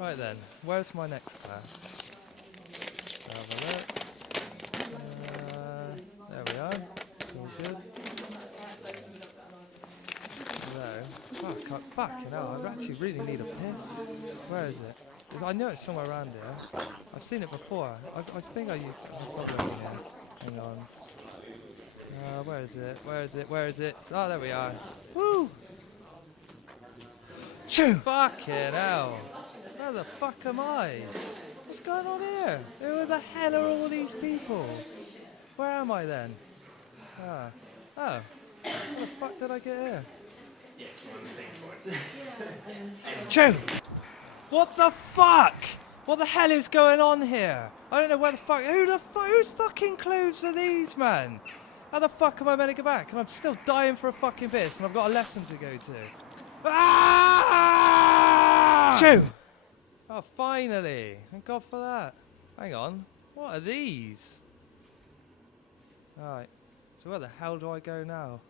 Right then, where's my next class? Have a look. There we are. It's all good. So, fucking hell, I actually really need a piss. Where is it? I know it's somewhere around here. I've seen it before. I think I used it here. Hang on. Where is it? Where is it? Where is it? Oh, there we are. Woo! Shoo! Fucking hell. Where the fuck am I? What's going on here? Who the hell are all these people? Where am I then? Ah. Oh. How the fuck did I get here? Yes, we're on the same course. Shoo! What the fuck? What the hell is going on here? I don't know where the fuck. Whose fucking clothes are these, man? How the fuck am I meant to get back? And I'm still dying for a fucking piss, and I've got a lesson to go to. Ah! Shoo! Oh, finally! Thank God for that. Hang on. What are these? Alright. So where the hell do I go now?